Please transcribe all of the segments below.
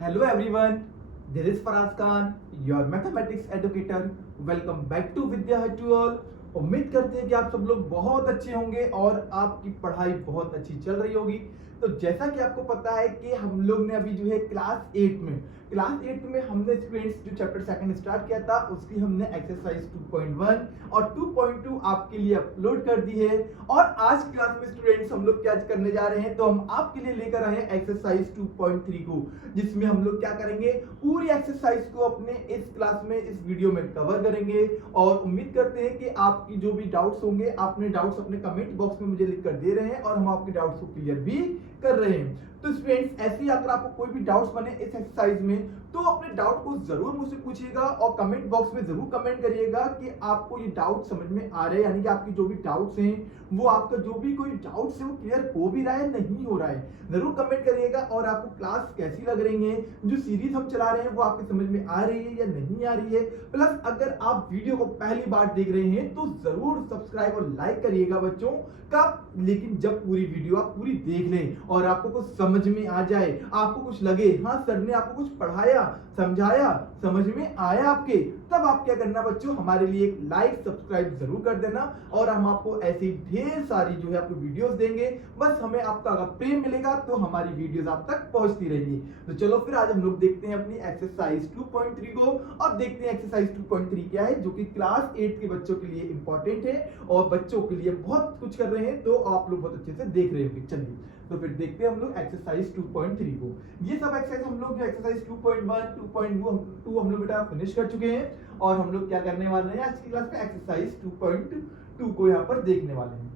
Hello everyone, this is Faraz Khan, your mathematics educator. Welcome back to Vidya Hai to all. उम्मीद करते हैं कि आप सब लोग बहुत अच्छे होंगे और आपकी पढ़ाई बहुत अच्छी चल रही होगी। तो जैसा कि आपको पता है कि हम लोग ने अभी जो है क्लास 8 में हमने स्टूडेंट्स जो चैप्टर सेकंड स्टार्ट किया था उसकी हमने एक्सरसाइज 2.1 और 2.2 आपके लिए अपलोड कर दी है। और आज क्लास में स्टूडेंट्स हम लोग क्या करने जा रहे हैं, तो हम आपके लिए लेकर आए हैं एक्सरसाइज 2.3 को, जिसमें हम लोग क्या करेंगे, पूरी एक्सरसाइज को अपने इस क्लास में इस वीडियो में कवर करेंगे। और उम्मीद करते हैं कि आपकी जो भी डाउट्स होंगे, आपने डाउट्स अपने कमेंट बॉक्स में मुझे लिख कर दे रहे हैं और हम आपके डाउट्स को क्लियर भी कर रहे हैं। तो स्टूडेंट्स, ऐसे ही अगर आपको कोई भी डाउट्स बने इस एक्सरसाइज में तो अपने डाउट को जरूर मुझसे पूछिएगा और कमेंट बॉक्स में जरूर कमेंट करिएगा कि आपको ये डाउट समझ में आ रहे हैं, यानी कि आपकी जो भी डाउट्स हैं वो आपका जो भी कोई डाउट्स है वो क्लियर हो भी रहा है नहीं हो रहा है, जरूर कमेंट करिएगा। और आपको क्लास कैसी लग रही है, जो सीरीज हम चला रहे हैं वो आपकी समझ में आ रही है या नहीं आ रही है। प्लस अगर आप वीडियो को पहली बार देख रहे हैं तो जरूर सब्सक्राइब और लाइक करिएगा बच्चों का। लेकिन जब पूरी वीडियो आप पूरी देख लें और आपको कुछ समझ में आ जाए, आपको कुछ लगे हाँ सर ने आपको कुछ पढ़ाया समझाया समझ में आया आपके, तब आप क्या करना बच्चों, हमारे लिए एक लाइक सब्सक्राइब जरूर कर देना। और हम आपको ऐसी ढेर सारी जो है आपको वीडियोस देंगे, बस हमें आपका अगर प्रेम मिलेगा तो हमारी वीडियोस आप तक पहुंचती रहेगी। तो चलो फिर आज हम लोग देखते हैं अपनी एक्सरसाइज 2.3 को और देखते हैं एक्सरसाइज 2.3 क्या है, जो कि क्लास 8 के बच्चों के लिए इंपॉर्टेंट है और बच्चों के लिए बहुत कुछ कर रहे हैं, तो आप लोग बहुत अच्छे से देख रहे होंगे। चलिए तो फिर देखते हैं हम लोग एक्सरसाइज 2.3 को। ये सब एक्सरसाइज हम लोग जो एक्सरसाइज 2.1 2.2 हम लोग बेटा फिनिश कर चुके हैं और हम लोग क्या करने वाले हैं आज की क्लास में एक्सरसाइज 2.2 को यहाँ पर देखने वाले हैं,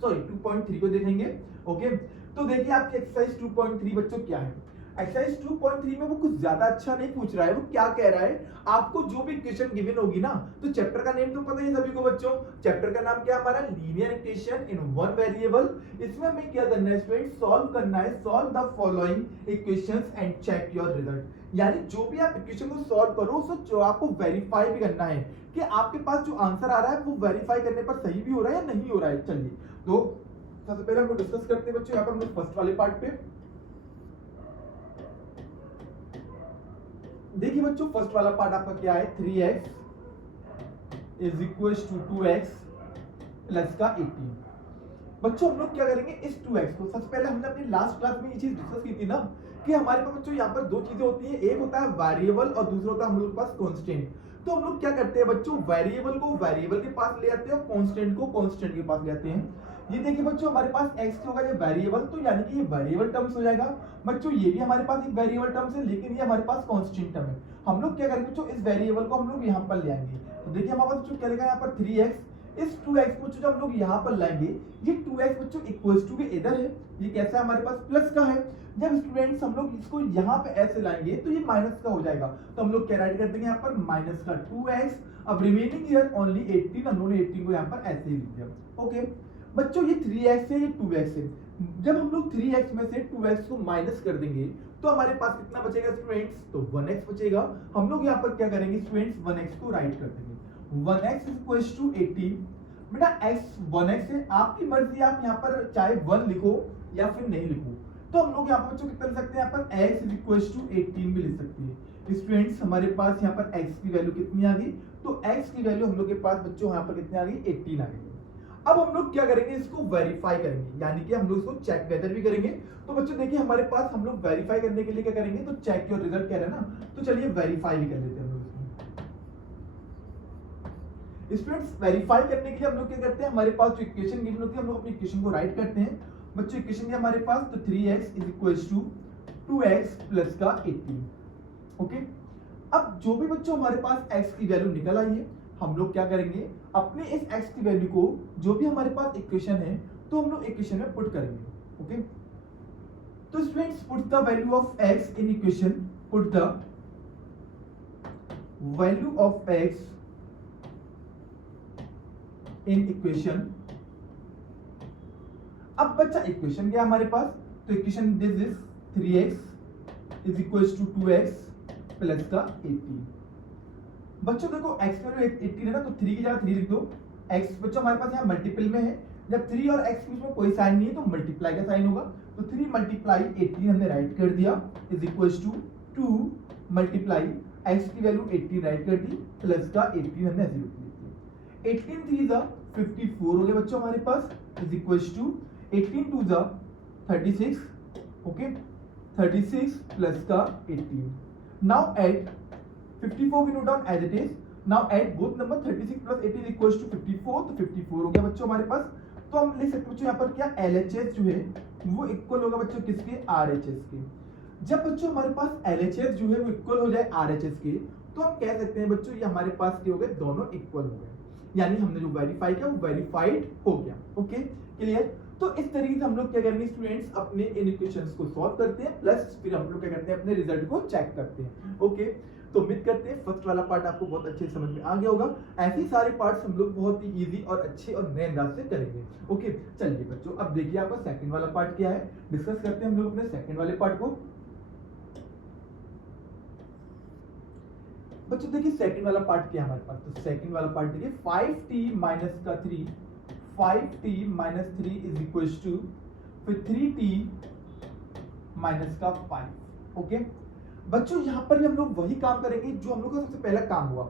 सॉरी 2.3 को देखेंगे। ओके, तो देखिए आपकी एक्सरसाइज 2.3 बच्चों क्या है। एक्सरसाइज 2.3 में वो कुछ ज्यादा अच्छा नहीं पूछ रहा है, वो क्या कह रहा है, आपको जो भी इक्वेशन गिवन होगी ना, तो चैप्टर का नेम तो पता ही है सभी को बच्चों, चैप्टर का नाम क्या हमारा, linear equation in one variable. इसमें हमें क्या करना है स्टूडेंट, सॉल्व करना है, solve the following equations and check your result. यानी जो भी आप इक्वेशन को सॉल्व करो उसको आपको वेरीफाई भी करना है कि आपके पास जो आंसर आ रहा है वो वेरीफाई करने पर सही भी हो रहा है या नहीं हो रहा है। चलिए तो सबसे पहले हम लोग डिस्कस करते हैं बच्चों, यहाँ पर हम लोग फर्स्ट वाले पार्ट पे देखिए बच्चों, फर्स्ट वाला पार्ट आपका क्या है, 3x is equal to 2x plus का 18। बच्चों हम लोग क्या करेंगे, इस 2x को, सबसे पहले हमने अपनी लास्ट क्लास में ये चीज डिस्कस की थी ना कि हमारे पास बच्चों यहाँ पर दो चीजें होती है, एक होता है वेरिएबल और दूसरा होता है हम लोग के पास कांस्टेंट। तो हम लोग क्या करते हैं बच्चों, वेरिएबल को वेरिएबल के पास ले आते हैं और कांस्टेंट को कांस्टेंट के पास ले आते हैं। ये देखिए बच्चों, हमारे पास x होगा ये वेरिएबल, तो यानी कि ये वेरिएबल टर्म्स हो जाएगा। बच्चों ये भी हमारे पास एक वेरिएबल टर्म्स है, लेकिन ये हमारे पास कांस्टेंट टर्म है। हम लोग क्या करेंगे बच्चों, इस वेरिएबल को हम लोग यहाँ पर ले आएंगे। तो देखिए हमारे पास बच्चों क्या लिखा है यहाँ पर 3x, इस 2x को जब हम लोग यहाँ पर लाएंगे, ये 2x बच्चों इक्वल्स टू के इधर है, ये कैसा है हमारे पास प्लस का है। जब स्टूडेंट्स हम लोग इसको यहाँ पे ऐसे लाएंगे तो ये माइनस का हो जाएगा, तो हम लोग क्या राइट कर देंगे यहाँ पर माइनस का 2x। अब रिमेनिंग हियर ओनली 18, हम लोगों ने 18 को यहाँ पर ऐसे ही लिख दिया। ओके बच्चों, ये 3x है ये 2x है, जब हम लोग 3x में से 2x को माइनस कर देंगे तो हमारे पास कितना बचेगा स्टूडेंट्स, तो 1x बचेगा। हम लोग यहाँ पर क्या करेंगे स्टूडेंट्स, 1x को राइट कर देंगे, 1x इक्वल्स टू 18। बेटा x 1x है, आपकी मर्जी, आप यहाँ पर चाहे 1 लिखो या फिर नहीं लिखो। तो हम लोग यहाँ पर बच्चों कितना लिख सकते हैं, यहाँ पर x इक्वल्स टू 18 भी लिख सकते हैं। स्टूडेंट्स हमारे पास यहाँ पर x की वैल्यू कितनी आ गई, तो x की वैल्यू हम लोग के पास बच्चों यहाँ पर कितनी आ गई, 18 आ गई। अब हम लोग क्या करेंगे, इसको वेरीफाई करेंगे, यानी कि हम लोग इसको चेक वेदर भी करेंगे। तो बच्चों देखिए हमारे पास हम लोग वेरीफाई करने के लिए क्या करेंगे, तो चेक योर रिजल्ट कह रहे हैं ना, तो चलिए वेरीफाई भी कर लेते हैं हम लोग इसको। स्टूडेंट्स वेरीफाई करने के लिए हम लोग क्या करते हैं, हमारे पास जो इक्वेशन गिवन होती है हम लोग अपनी इक्वेशन को राइट करते हैं। बच्चों इक्वेशन है हमारे पास, तो 3x is equals to 2x plus का 18। ओके, अब जो भी बच्चों हमारे पास x की वैल्यू निकल आई है, हम लोग क्या करेंगे, अपने इस x की वैल्यू को जो भी हमारे पास इक्वेशन है तो हम लोग इक्वेशन में पुट करेंगे। ओके, तो students put the value of x in equation, put the value of x in equation. अब बच्चा इक्वेशन क्या हमारे पास, तो equation this is 3x is equals to 2x plus का 18। बच्चों देखो x का वैल्यू 18 है ना, तो 3 की जगह 3 लिख दो। x बच्चों हमारे पास यहाँ मल्टीपल में है, जब 3 और x के बीच में कोई साइन नहीं है तो मल्टीप्लाई का साइन होगा, तो 3 मल्टीप्लाई 18 हमने राइट कर दिया is equal to 2 multiply x की वैल्यू 18 राइट कर दी प्लस का 18 हमने ऐसे लिख दिया। 18 3 जा 54 हो गया बच्चों हमारे पास इज इक्वल टू 18 2 जा 36 ओके 36 प्लस का 18 now add 54 we note down as it is now add both number 36 plus 18 equals to 54 तो 54 हो गया बच्चों हमारे पास। तो हम लिख सकते बच्चों यहाँ पर क्या LHS जो है वो इक्वल होगा बच्चों किसके RHS के। जब बच्चों हमारे पास LHS जो है वो इक्वल हो जाए RHS के तो हम कह सकते हैं बच्चों ये हमारे पास क्या हो गए दोनों इक्वल हो गए यानी हमने जो वेरीफाई किया वो वेरीफाइड हो गया। Okay clear. तो इस तरीके से हम लोग क्या करेंगे स्टूडेंट्स अपने इन इक्वेशंस को सॉल्व करते हैं प्लस फिर हम लोग क्या करते हैं अपने रिजल्ट को चेक करते हैं। ओके तो उम्मीद करते हैं फर्स्ट वाला पार्ट आपको बहुत अच्छे समझ में आ गया होगा। ऐसे ही सारे पार्ट्स हम लोग बहुत ही इजी और अच्छे और नए अंदाज से करेंगे। ओके चलिए बच्चों अब देखिए आपका सेकंड वाला पार्ट क्या है डिस्कस करते हैं हम लोग अपने सेकंड वाले पार्ट को। बच्चों देखिए सेकंड वाला पार्ट क्या है हमारे पास। तो सेकंड वाला पार्ट देखिए 5t माइनस का 3 5t minus 3 is equal to फिर 3t माइनस का 5। ओके बच्चों यहाँ पर भी हम लोग वही काम करेंगे जो हम लोग का सबसे पहला काम हुआ।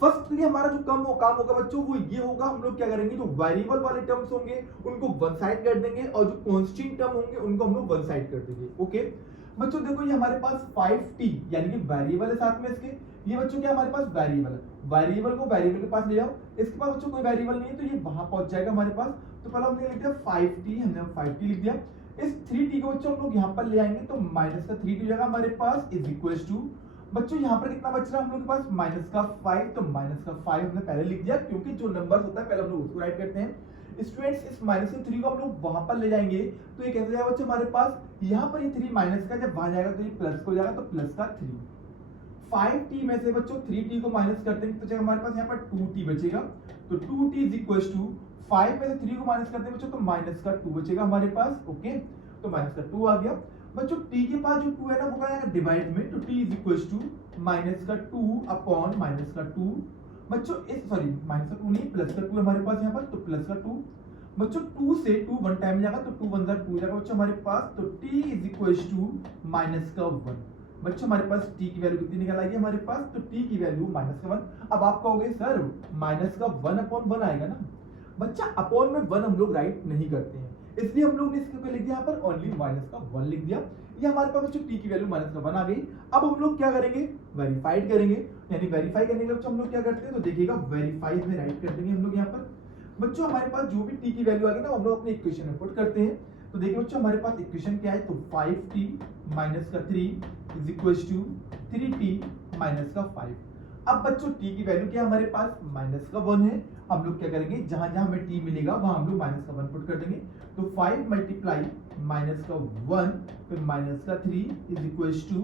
फर्स्टली हमारा जो काम होगा बच्चों वो ये होगा हम लोग क्या करेंगे जो वेरिएबल वाले टर्म्स होंगे उनको वन साइड कर देंगे और जो कांस्टेंट टर्म होंगे उनको हम लोग वन साइड कर देंगे। ओके बच्चों देखो ये हमारे पास 5t यानी कि वेरिएबल है साथ में इसके ये बच्चों क्या हमारे पास वेरिएबल है वेरिएबल को वेरिएबल के पास ले जाओ इसके पास बच्चों कोई वेरिएबल नहीं है तो ये वहां पहुंच जाएगा हमारे पास। तो पहले हमने लिख दिया 5t हमने 5t लिख दिया इस 3t को बच्चों हम लोग यहाँ पर ले आएंगे तो माइनस का 3t जाएगा हमारे पास इज इक्वल टू बच्चों यहाँ पर कितना बच रहा है हम लोग के पास माइनस का 5 तो माइनस का 5 हमने पहले लिख दिया क्योंकि जो नंबर होता है पहले हम लोग उसको राइट करते हैं। स्टूडेंट्स इस माइनस के 3 को हम लोग वहां पर ले जाएंगे तो ये कैसे जाएगा बच्चों हमारे पास यहाँ पर ये 3 माइनस का जब वहां जाएगा तो ये प्लस को जाएगा तो प्लस का 3 5t में से बच्चों 3t को माइनस करते हैं तो जाएगा हमारे पास यहाँ पर 2t बचेगा तो 2t इज इक्वल टू 5 में से 3 को माइनस करते हैं बच्चों तो माइनस का 2 बचेगा हमारे पास। ओके तो माइनस का 2 आ गया बच्चों t के पास जो 2 है ना वो क्या डिवाइड में तो t is equal to minus का 2 अपॉन माइनस का 2 बच्चों इस सॉरी माइनस का 2 नहीं प्लस का 2 हमारे पास यहाँ पर तो प्लस का 2 बच्चों 2 से 2 वन टाइम जाएगा तो 2 1 जा 2 जाएगा बच्चों हमारे पास तो t is equal to minus का 1 बच्चों हमारे पास t की वैल्यू कितनी निकल आएगी हमारे पास तो t की वैल्यू माइनस का 1। अब आप कहोगे सर माइनस का 1 अपॉन 1 आएगा ना बच्चा अपॉन में 1 हम लोग राइट नहीं करते हैं इसलिए हम लोग ने इसके ऊपर लिख दिया यहाँ पर ओनली माइनस का 1 लिख दिया। ये हमारे पास बच्चों t की वैल्यू माइनस का 1 आ गई। अब हम लोग क्या करेंगे वेरीफाइड करेंगे यानी वेरीफाई करने के लिए हम लोग क्या करते हैं तो देखिएगा वेरीफाई में राइट कर देंगे हम लोग यहाँ पर बच्चों हमारे पास जो भी t की वैल्यू आ गई ना हम लोग अपने इक्वेशन में पुट करते हैं। तो देखिए बच्चों हमारे पास इक्वेशन क्या है तो 5t माइनस का 3 is equal to 3t minus का 5। अब बच्चों t की वैल्यू क्या है हमारे पास माइनस का 1 है हम लोग क्या करेंगे जहां जहां हमें t मिलेगा वहां हम लोग माइनस का 1 पुट कर देंगे तो 5 मल्टीप्लाई माइनस का 1 फिर माइनस का 3 इज इक्वल टू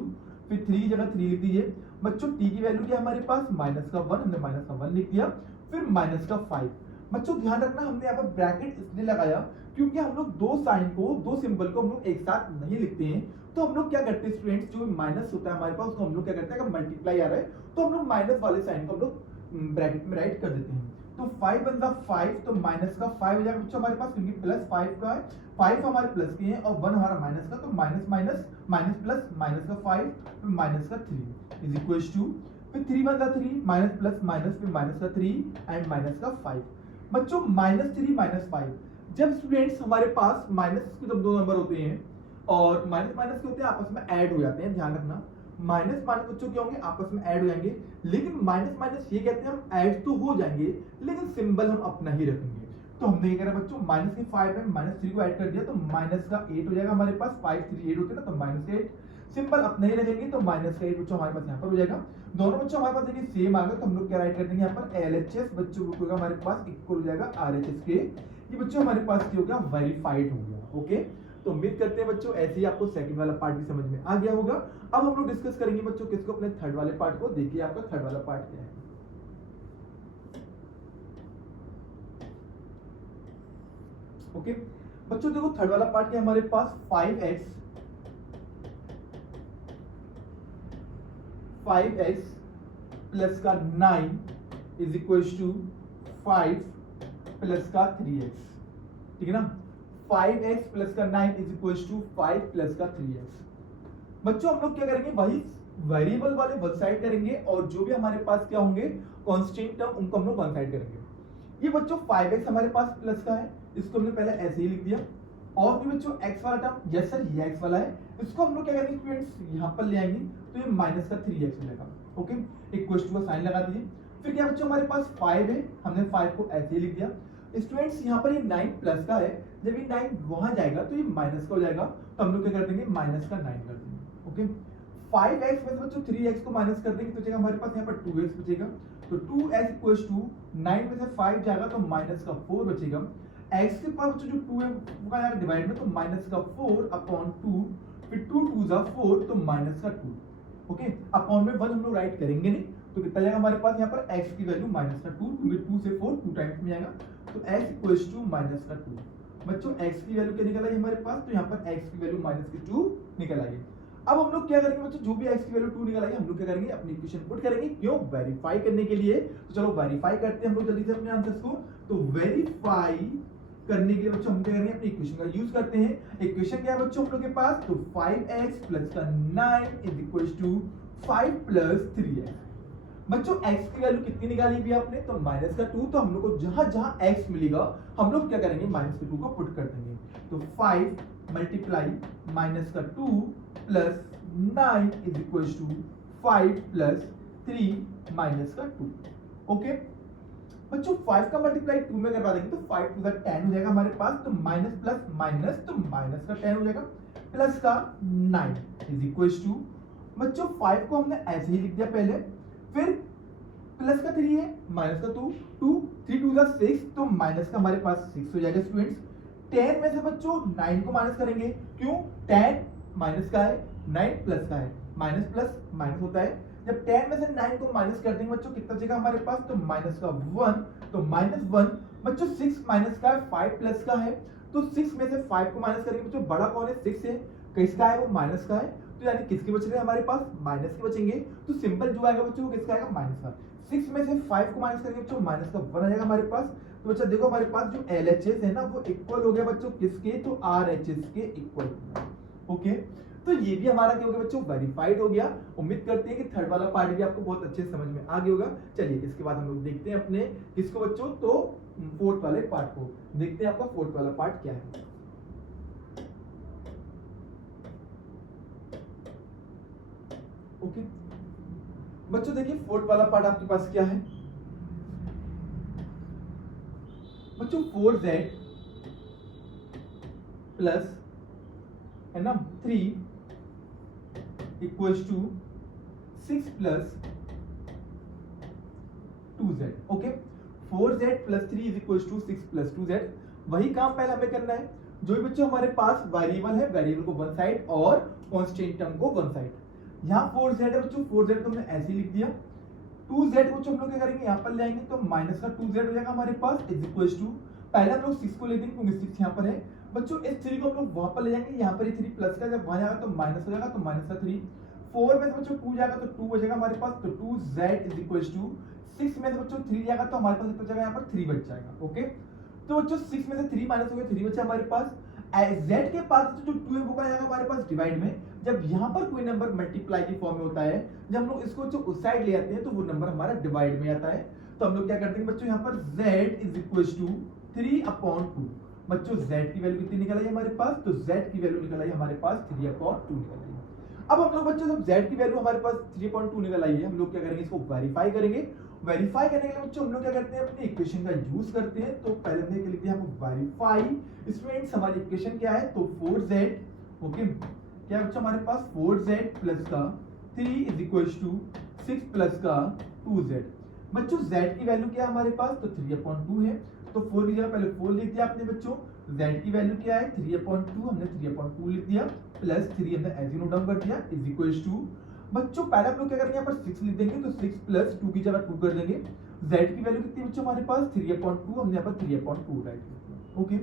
फिर 3 जगह 3 लिख दीजिए बच्चों t की वैल्यू क्या है हमारे पास माइनस का 1 हमने माइनस का 1 लिख दिया फिर माइनस का 5। बच्चों ध्यान रखना हमने यहाँ पर ब्रैकेट इसलिए लगाया क्योंकि हम लोग दो साइन को दो सिंबल को हम लोग एक साथ नहीं लिखते हैं तो हम लोग क्या करते हैं स्टूडेंट्स जो माइनस होता है हमारे पास उसको हम लोग क्या करते हैं अगर मल्टीप्लाई आ रहा है तो हम लोग माइनस वाले साइन को हम लोग ब्रैकेट में राइट कर देते हैं। तो 5 वन जा 5 तो माइनस का 5 हो जाएगा बच्चों हमारे पास क्योंकि प्लस 5 का है 5 हमारे प्लस के हैं और 1 हमारा माइनस का तो minus minus minus plus minus का 5 फिर माइनस का 3 इज इक्वल टू फिर 3 वन जा 3 माइनस प्लस माइनस फिर माइनस का 3 एंड माइनस का 5। बच्चों माइनस 3 माइनस 5 जब स्टूडेंट्स हमारे पास माइनस के जब दो नंबर होते हैं और माइनस माइनस के होते हैं आपस में ऐड हो जाते हैं ध्यान रखना माइनस माइनस बच्चों क्या होंगे आपस में ऐड हो जाएंगे लेकिन माइनस माइनस ये कहते हैं हम ऐड तो हो जाएंगे लेकिन सिंबल हम अपना ही रखेंगे। तो हमने क्या करा बच्चों माइनस के 5 में माइनस 3 को ऐड कर दिया तो माइनस का 8 हो जाएगा हमारे पास 5 3 8 होते हैं ना तो माइनस 8 सिंबल अपना ही रखेंगे तो माइनस का 8 बच्चों हमारे पास यहाँ पर हो जाएगा। दोनों बच्चों हमारे पास देखिए सेम आ गए तो हम लोग क्या राइट कर देंगे यहाँ पर LHS बच्चों को हमारे पास इक्वल हो जाएगा RHS के ये बच्चों हमारे पास क्या हो गया वेरीफाइड हो गया। ओके तो उम्मीद करते हैं बच्चों ऐसे ही आपको सेकंड वाला पार्ट भी समझ में आ गया होगा। अब हम लोग डिस्कस करेंगे बच्चों किसको अपने थर्ड वाले पार्ट को। देखिए आपका थर्ड वाला पार्ट क्या है। ओके बच्चों देखो थर्ड वाला पार्ट क्या है हमारे पास 5x प्लस का 9 इज इक्वल टू 5 प्लस का 3x ठीक है ना 5x प्लस का 9 इज इक्वल टू 5 प्लस का 3x। बच्चों हम लोग क्या करेंगे, वही वेरिएबल वाले वन साइड करेंगे और जो भी हमारे पास क्या होंगे कांस्टेंट टर्म उनको हम लोग वन साइड करेंगे। ये बच्चों 5x हमारे पास प्लस का है, इसको हमने पहले ऐसे ही लिख दिया। और भी बच्चों x वाला टर्म, यस सर ये x वाला है, इसको हम लोग क्या करेंगे स्टूडेंट्स यहाँ पर ले आएंगे तो ये माइनस का 3x हो जाएगा। ओके, इक्वल टू का साइन लगा दिए। फिर क्या बच्चों हमारे पास 5 है, हमने 5 को ऐसे ही लिख दिया। स्टूडेंट्स यहाँ पर ये 9 प्लस का है, जब ये 9 वहां जाएगा तो ये माइनस का हो जाएगा, तो हम लोग क्या कर देंगे माइनस का 9 कर देंगे। ओके, 5x में से बच्चों 3x को माइनस कर देंगे तो बचेगा हमारे पास यहाँ पर 2x बचेगा। तो 2x इक्वल्स टू 9 में से 5 जाएगा तो माइनस का 4 बचेगा। x के पास बच्चों जो 2 है वो का जाएगा डिवाइड में, तो माइनस का 4 अपॉन 2, फिर 2 2 जा 4 तो माइनस का 2। ओके, अपॉन में 1 हम लोग राइट करेंगे नहीं, तो कितना जाएगा हमारे पास यहाँ पर x की वैल्यू माइनस का 2, क्योंकि 2 से 4 2 टाइम्स में आएगा, तो x इक्वल्स टू माइनस का 2। बच्चों x की वैल्यू क्या निकल आई हमारे पास, तो यहाँ पर x की वैल्यू माइनस की 2 निकल आई। अब हम लोग क्या करेंगे बच्चों, जो भी x की वैल्यू 2 निकल आई हम लोग क्या करेंगे अपनी इक्वेशन पुट करेंगे, क्यों वेरीफाई करने के लिए। तो चलो वेरीफाई करते हैं हम लोग जल्दी से अपने आंसर्स को। तो वेरीफाई करने के लिए बच्चों हम क्या करेंगे अपनी इक्वेशन का यूज करते हैं। इक्वेशन क्या है बच्चों हम लोग के पास, तो 5x प्लस का 9 is equal to 5 plus 3x। बच्चों x की वैल्यू कितनी निकाली भी आपने, तो माइनस का 2, तो हम लोग को जहां जहां x मिलेगा हम लोग क्या करेंगे माइनस का 2 को पुट कर देंगे। तो 5 मल्टीप्लाई माइनस का 2 plus 9 is equal to 5 plus 3 minus का 2। ओके बच्चों 5 का मल्टीप्लाई 2 में करवा देंगे तो 5 टू द 10 हो जाएगा हमारे पास, तो माइनस प्लस माइनस तो माइनस का 10 हो जाएगा, प्लस का 9 इज इक्वल टू, बच्चों 5 को हमने ऐसे ही लिख दिया पहले, फिर प्लस का 3 है माइनस का 2, 2 3 टू द 6 तो माइनस का हमारे पास 6 हो जाएगा स्टूडेंट्स। 10 में से बच्चों 9 को माइनस करेंगे, क्यों 10 माइनस का है 9 प्लस का है, माइनस प्लस माइनस होता है। जब 10 में से 9 को माइनस कर देंगे बच्चों कितना बचेगा हमारे पास, तो माइनस का 1, तो माइनस 1। बच्चों 6 माइनस का है 5 प्लस का है, तो 6 में से 5 को माइनस करेंगे बच्चों, बड़ा कौन है 6 है, किसका है वो माइनस का है, तो यानी किसके बच रहे हैं हमारे पास माइनस के बचेंगे, तो सिंपल जो आएगा बच्चों वो किसका आएगा माइनस का। 6 में से 5 को माइनस करेंगे बच्चों माइनस का 1 आ जाएगा हमारे पास। तो बच्चा देखो हमारे पास जो LHS है ना वो इक्वल हो गया बच्चों किसके, तो RHS के इक्वल। ओके तो ये भी हमारा क्या हो गया बच्चों वेरीफाइड हो गया। उम्मीद करते हैं कि थर्ड वाला पार्ट भी आपको बहुत अच्छे से समझ में आ गया होगा। चलिए इसके बाद हम लोग देखते हैं अपने किसको बच्चों, तो फोर्थ वाले पार्ट को देखते हैं। आपका फोर्थ वाला पार्ट क्या है। ओके बच्चों देखिए फोर्थ वाला पार्ट आपके पास क्या है बच्चों, 4z प्लस है ना 3 equals to 6 plus 2z। Okay 4z plus 3 is equals to 6 plus 2z। वही काम पहले हमें करना है, जो भी बच्चों हमारे पास वेरिएबल है वेरिएबल को वन साइड और कांस्टेंट टर्म को वन साइड। यहाँ 4z है बच्चों, 4z को हमने ऐसे ही लिख दिया। 2z बच्चों हम लोग क्या करेंगे यहाँ पर ले आएंगे, तो माइनस का 2z हो जाएगा हमारे पास इज इक्वल्स टू, पहले हम लोग 6 को ले देंगे क्योंकि 6 यहाँ पर है बच्चों। इस 3 को हम लोग वहां पर ले जाएंगे, यहाँ पर ये 3 प्लस का जब वहां जाएगा तो माइनस हो जाएगा, तो माइनस का 3। 4 में से बच्चों 2 जाएगा तो 2 बचेगा हमारे पास, तो 2z इज इक्वल्स टू 6 में से बच्चों 3 जाएगा तो हमारे पास कितना बचेगा यहाँ पर 3 बच जाएगा। ओके तो बच्चों 6 में से 3 माइनस हो गया 3 बचा हमारे पास। z के पास जो 2 है वो क्या जाएगा हमारे पास डिवाइड में। जब यहाँ पर कोई नंबर मल्टीप्लाई की फॉर्म में होता है, जब हम लोग इसको जो उस साइड ले आते हैं तो वो नंबर हमारा डिवाइड में आता है। तो हम लोग क्या करते हैं बच्चों, यहाँ पर z इज इक्वल्स टू 3/2। बच्चों z की वैल्यू कितनी निकल आई हमारे पास, तो z की वैल्यू निकल आई हमारे पास 3/2 निकल आई। अब हम लोग बच्चों जब z की वैल्यू हमारे पास 3/2 निकल आई है, हम लोग क्या करेंगे इसको वेरीफाई करेंगे। वेरीफाई करने के लिए बच्चों हम लोग क्या करते हैं अपनी इक्वेशन का यूज करते हैं। तो पहले हमने क्या लिखते हैं वेरीफाई स्टूडेंट्स, हमारी इक्वेशन क्या है, तो 4z। ओके क्या बच्चों हमारे पास 4z प्लस का 3 इज इक्वल्स टू 6 प्लस का 2z। बच्चों z की वैल्यू क्या है हमारे पास, तो 3/2 है, तो 4 की जगह पहले 4 लिख दिया आपने बच्चों। z की वैल्यू क्या है 3/2, हमने 3/2 लिख दिया, प्लस 3 हमने ऐसे नोट डाउन कर दिया इज इक्वल्स टू। बच्चों पहले हम लोग क्या करेंगे यहाँ पर 6 लिख देंगे, तो 6 प्लस 2 की जगह 2 कर देंगे। z की वैल्यू कितनी बच्चों हमारे पास 3/2, हमने यहाँ पर 3/2 राइट कर दिया। ओके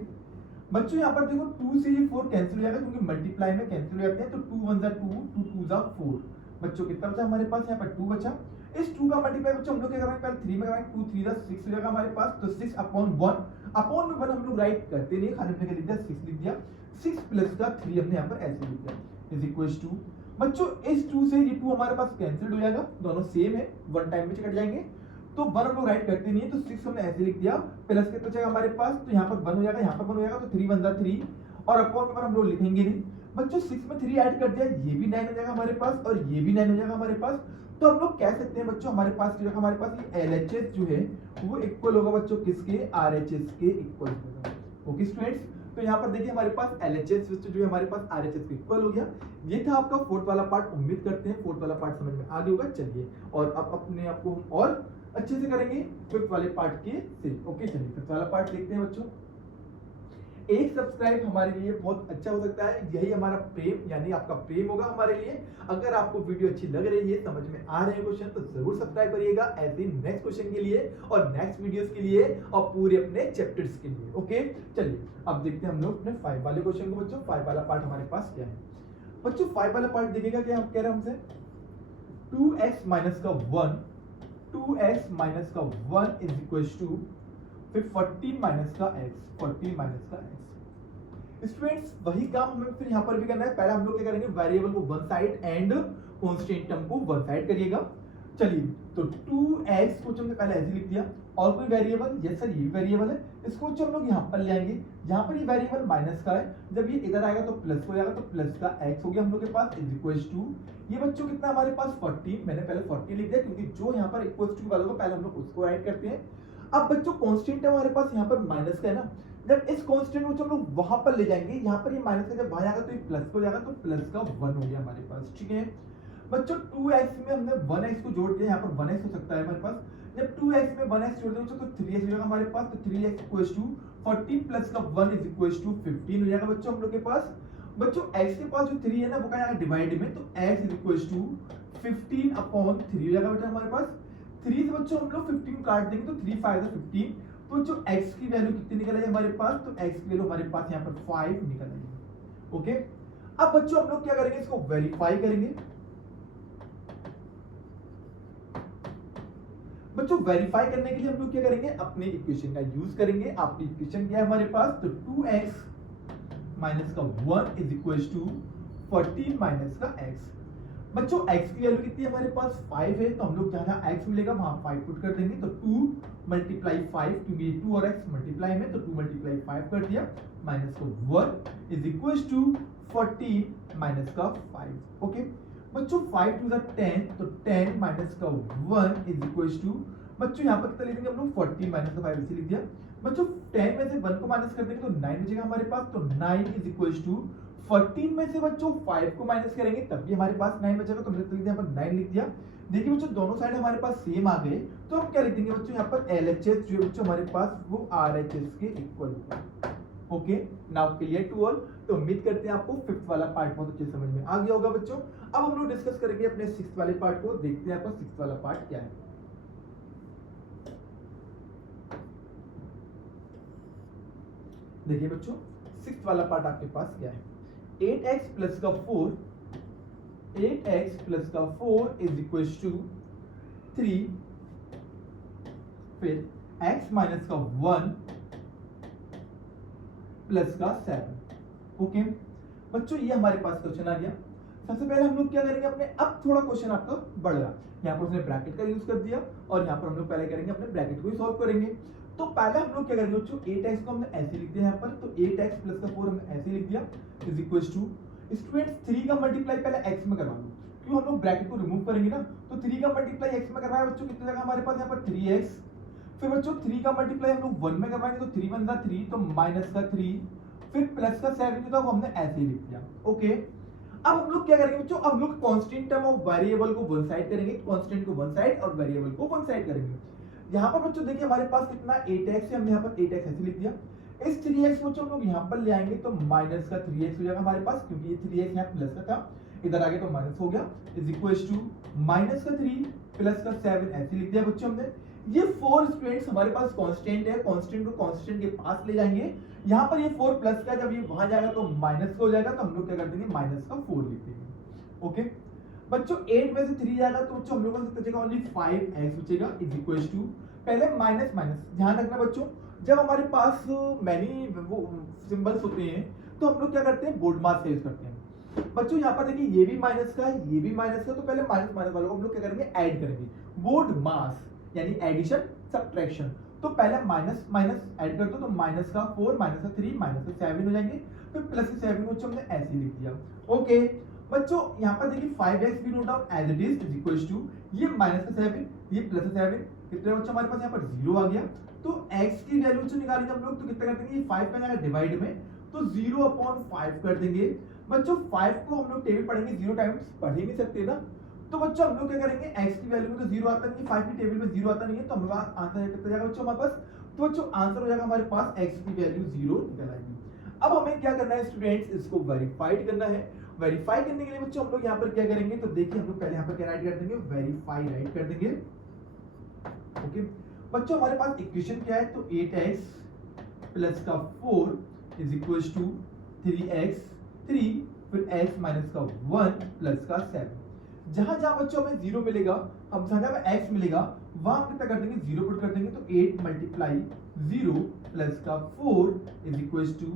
बच्चों यहाँ पर देखो 2 से ये 4 कैंसिल हो जाएगा क्योंकि मल्टीप्लाई में कैंसिल हो जाते हैं, तो 2 1 जा 2, 2 2 जा 4, बच्चों कितना बचा हमारे पास, यहाँ पर 2 बचा। इस 2 का मल्टीप्लाई बच्चों हम लोग क्या करेंगे, पहले 3 में करेंगे, 2 3 6 हो जाएगा हमारे पास। तो 6 अपॉन 1, अपॉन में 1 हम लोग राइट करते नहीं, खाली हमने क्या लिख दिया, 6 लिख दिया। 6 प्लस का 3 हमने यहाँ पर ऐसे लिख दिया, इज इक्वल्स टू। बच्चों इस 2 से ये 2 हमारे पास कैंसिल हो जाएगा, दोनों सेम है, वन टाइम में कट जाएंगे। तो 1 हम लोग राइट करते नहीं है, तो 6 हमने ऐसे लिख दिया। प्लस कितना बचेगा हमारे पास, तो यहाँ पर 1 हो जाएगा, यहाँ पर 1 हो जाएगा, तो 3 1 3, और अपॉन में 1 हम लोग लिखेंगे नहीं। बच्चों 6 में 3 ऐड कर दिया, ये भी 9 हो जाएगा हमारे पास, और ये भी 9 हो जाएगा हमारे पास। तो हम लोग कह सकते हैं बच्चों हमारे पास ये LHS जो है वो इक्वल होगा बच्चों किसके, RHS के इक्वल होगा। ओके स्टूडेंट्स, तो यहाँ पर देखिए हमारे पास LHS जो है हमारे पास RHS के इक्वल हो गया। ये था आपका फोर्थ वाला पार्ट। उम्मीद करते हैं फोर्थ वाला पार्ट समझ में आ गया होगा। चलिए और अब अपने आप को हम और अच्छे से करेंगे फिफ्थ वाले पार्ट के से। ओके चलिए फिफ्थ वाला पार्ट देखते हैं बच्चों। एक सब्सक्राइब हमारे लिए बहुत अच्छा हो सकता है, यही हमारा प्रेम यानी आपका प्रेम होगा हमारे लिए। अगर आपको वीडियो अच्छी लग रही है, समझ में आ रहे हैं क्वेश्चन, तो जरूर सब्सक्राइब करिएगा ऐसे नेक्स्ट क्वेश्चन के लिए और नेक्स्ट वीडियोस के लिए और पूरे अपने चैप्टर्स के लिए। ओके चलिए अब देखते हैं हम लोग अपने 5 वाले क्वेश्चन को बच्चों। 5 वाला पार्ट हमारे पास क्या है बच्चों। 5 वाला पार्ट देखिएगा क्या कह रहे हैं हमसे, 2x माइनस का 1, 2x माइनस का 1 इज इक्वल टू फिर 14 माइनस का x, 14 माइनस का x। स्टूडेंट्स वही काम हमें फिर यहाँ पर भी करना है। पहले हम लोग क्या करेंगे, वेरिएबल को one side and constant term को वन साइड करिएगा। चलिए तो 2x को हमने पहले ऐसे लिख दिया, और कोई वेरिएबल, यस सर ये वेरिएबल है, इसको हम लोग यहाँ पर ले आएंगे। यहाँ पर ये वेरिएबल माइनस का है, जब ये इधर आएगा तो प्लस हो जाएगा, तो प्लस का x हो गया हम लोग के पास इज इक्वल टू ये बच्चों कितना हमारे पास 14। मैंने पहले 14 लिख दिया क्योंकि जो यहाँ पर इक्वल टू वाला होगा पहले हम लोग उसको ऐड करते हैं। अब बच्चों कांस्टेंट हमारे पास यहाँ पर माइनस का है ना, जब इस कांस्टेंट को हम लोग वहां पर ले जाएंगे, यहाँ पर ये माइनस का जब वहां जाएगा तो ये प्लस हो जाएगा, तो प्लस का 1 हो गया हमारे पास। ठीक है बच्चों 2x में हमने 1x को जोड़ दिया, यहाँ पर 1x हो सकता है हमारे पास। जब 2x में 1x जोड़ देंगे तो 3x हो जाएगा हमारे पास, तो 3x इक्वल्स टू 14 प्लस का 1 इज इक्वल्स टू 15 हो जाएगा बच्चों हम लोग के पास। बच्चों x के पास जो 3 है ना वो क्या जाएगा डिवाइड में, तो x is equals to 15 upon 3 हो जाएगा बेटा हमारे पास। 3 से बच्चों हम लोग 15 काट देंगे तो 3 5 15, तो जो x की वैल्यू कितनी निकल आई हमारे पास, तो x की वैल्यू हमारे पास यहाँ पर 5 निकल आई। ओके अब बच्चों हम लोग क्या करेंगे, इसको वेरीफाई करेंगे। बच्चों वेरीफाई करने के लिए हम लोग क्या करेंगे, अपने इक्वेशन का यूज करेंगे। आपकी इक्वेशन क्या है हमारे पास, तो 2x माइनस का 1 इज इक्वल टू 14 माइनस का x। बच्चों x की वैल्यू कितनी है हमारे पास 5 है, तो हम लोग जहां x मिलेगा वहां 5 पुट कर देंगे, तो 2 मल्टीप्लाई 5 क्योंकि 2 और x मल्टीप्लाई में, तो 2 मल्टीप्लाई 5 कर दिया माइनस का 1 इज इक्वल टू 14 माइनस का 5। ओके बच्चों 5 टू द 10, तो 10 माइनस का 1 इज इक्वल टू बच्चों यहाँ पर कितना लिखेंगे हम लोग 14 माइनस का 5 इसे लिख दिया। बच्चों 10 में से 1 को माइनस कर देंगे तो 9 बचेगा हमारे पास, तो 9 इज इक्वल टू 14 में से बच्चों 5 को माइनस करेंगे तब भी हमारे पास 9 बचेगा, तो हमने यहाँ पर 9 लिख दिया। देखिए बच्चों दोनों साइड हमारे पास सेम आ गए, तो हम क्या लिख देंगे बच्चों यहाँ पर LHS जो है बच्चों हमारे पास वो RHS के इक्वल होगा। Okay now clear to all. तो उम्मीद करते हैं आपको फिफ्थ वाला पार्ट बहुत अच्छे समझ में आ गया होगा बच्चों। अब हम लोग डिस्कस करेंगे अपने सिक्स्थ वाले पार्ट को। देखते हैं आपका सिक्स्थ वाला पार्ट क्या है। देखिए बच्चों सिक्स्थ वाला पार्ट आपके पास क्या है, 8x प्लस का 4, 8x प्लस का 4 इज इक्वल टू 3, फिर x माइनस का 1 प्लस का 7। ओके बच्चों ये हमारे पास क्वेश्चन आ गया। सबसे पहले हम लोग क्या करेंगे अपने, अब थोड़ा क्वेश्चन आपका बढ़ रहा, यहाँ पर उसने ब्रैकेट का यूज कर दिया और यहाँ पर हम लोग पहले करेंगे अपने ब्रैकेट को ही सॉल्व करेंगे। तो पहले हम लोग क्या करेंगे बच्चों 8x को हमने ऐसे लिख दिया यहाँ पर, तो 8x प्लस का 4 हमने ऐसे लिख दिया इज इक्वल टू स्टूडेंट्स 3 का मल्टीप्लाई पहले x में करवा दो, क्यों हम लोग ब्रैकेट को रिमूव करेंगे ना, तो 3 का मल्टीप्लाई x में करवाया बच्चों कितने जगह हमारे पास यहाँ पर 3x, फिर बच्चों 3 का मल्टीप्लाई हम लोग 1 में करवाएंगे तो 3 1 3, तो माइनस का 3, फिर प्लस का 7 जो था वो हमने ऐसे ही लिख दिया। ओके अब हम लोग क्या करेंगे बच्चों, अब हम लोग कांस्टेंट टर्म ऑफ वेरिएबल को वन साइड करेंगे, कांस्टेंट को वन साइड और वेरिएबल को वन साइड करेंगे। यहाँ पर बच्चों देखिए हमारे पास कितना 8x है, हमने यहाँ पर 8x ऐसे लिख दिया। इस 3x को हम लोग यहाँ पर ले आएंगे तो माइनस का 3x हो जाएगा हमारे पास, क्योंकि ये 3x यहाँ प्लस का था, इधर आगे तो माइनस हो गया इज इक्वल टू माइनस का 3 प्लस का 7 ऐसे लिख दिया बच्चों हमने। ये 4 स्टूडेंट्स हमारे पास कांस्टेंट है, कांस्टेंट को कांस्टेंट के पास ले जाएंगे। यहाँ पर ये 4 प्लस का जब ये वहां जाएगा तो माइनस का हो जाएगा, तो हम लोग क्या कर देंगे माइनस का 4 लिख देंगे। ओके बच्चों 8 में से 3 जाएगा तो बच्चों हम लोग को बचेगा ओनली 5x बचेगा इज इक्वल टू, पहले माइनस माइनस ध्यान रखना बच्चों, जब हमारे पास मैनी वो सिंबल्स होते हैं तो हम लोग क्या करते हैं, बोर्ड मास का यूज करते हैं। बच्चों यहाँ पर देखिए ये भी माइनस का है, ये भी माइनस का, तो पहले माइनस माइनस वालों को हम लोग क्या करेंगे, ऐड करेंगे। बोर्ड मास यानी एडिशन सब्ट्रैक्शन, तो पहले माइनस माइनस ऐड कर दो, तो माइनस का 4 माइनस का 3 माइनस का 7 हो जाएंगे, फिर प्लस का 7 बच्चों हमने ऐसे ही लिख दिया। ओके बच्चों यहाँ पर देखिए 5x भी note down as it is equals to, ये माइनस का 7 ये प्लस का 7, कितने बच्चों हमारे पास यहाँ पर 0 आ गया। तो x की वैल्यू बच्चों निकालेंगे हम लोग, तो कितना कर देंगे, 5 में जाएगा डिवाइड में, तो 0/5 कर देंगे। बच्चों 5 को हम लोग टेबल पढ़ेंगे, 0 टाइम्स पढ़ ही नहीं सकते ना, तो बच्चों हम लोग क्या करेंगे, x की वैल्यू में तो 0 आता नहीं है, 5 की टेबल में 0 आता नहीं है, तो हमारे पास आंसर कितना जाएगा बच्चों हमारे पास, तो बच्चों आंसर हो जाएगा हमारे पास x की वैल्यू 0 निकल आएगी। अब हमें क्या करना है स्टूडेंट्स, इसको वेरीफाइड करना है। वेरीफाई करने के लिए बच्चों हम लोग यहाँ पर क्या करेंगे, तो देखिए हम लोग पहले यहाँ पर क्या राइट कर देंगे, वेरीफाई राइट कर देंगे। ओके बच्चों हमारे पास इक्वेशन क्या है, तो 8x प्लस का 4 इज इक्वल टू 3x 3 फिर x माइनस का 1 प्लस का 7। जहां जहां बच्चों हमें 0 मिलेगा, हम जहां जहां x मिलेगा वहां हम कितना कर देंगे, 0 पुट कर देंगे, तो 8 मल्टीप्लाई 0 प्लस का 4 इज इक्वल टू